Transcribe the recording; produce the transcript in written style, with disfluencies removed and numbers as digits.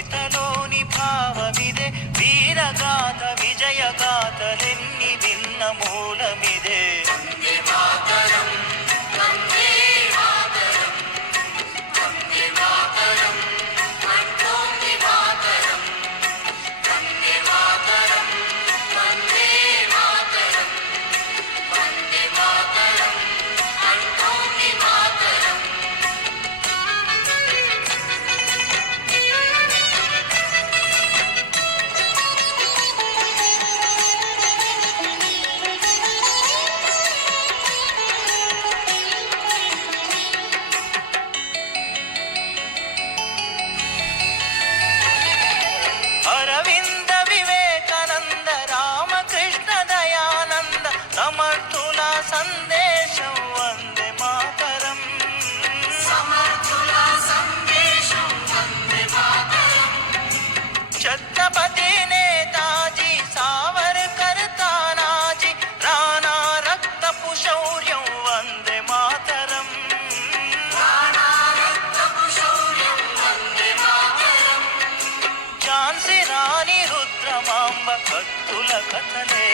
కవితలోని భావమిదే, వీరగాథ విజయగాథలెన్ని విన్న మూలమిదే. వందే మాతరం, వందే మాతరం, వందే మాతరం అంటోంది మాతరం. వందే మాతరం, వందే మాతరం, వందే మాతరం అంటోంది మాతరం. అరవింద వివేకానంద రామకృష్ణ దయానంద సమర్థుల సందేశం వందే మాతరం. సమర్థుల సందేశం వందే మాతరం. ఛత్రపతి నేతాజీ సావర్కర్ తానాజీ రాణా రక్తపు శౌర్యం వందే మాతరం. రాణా రక్తపు శౌర్యం వందే మాతరం. ఝాన్సీ రాణి రుద్రమాంబ భక్తుల కథలే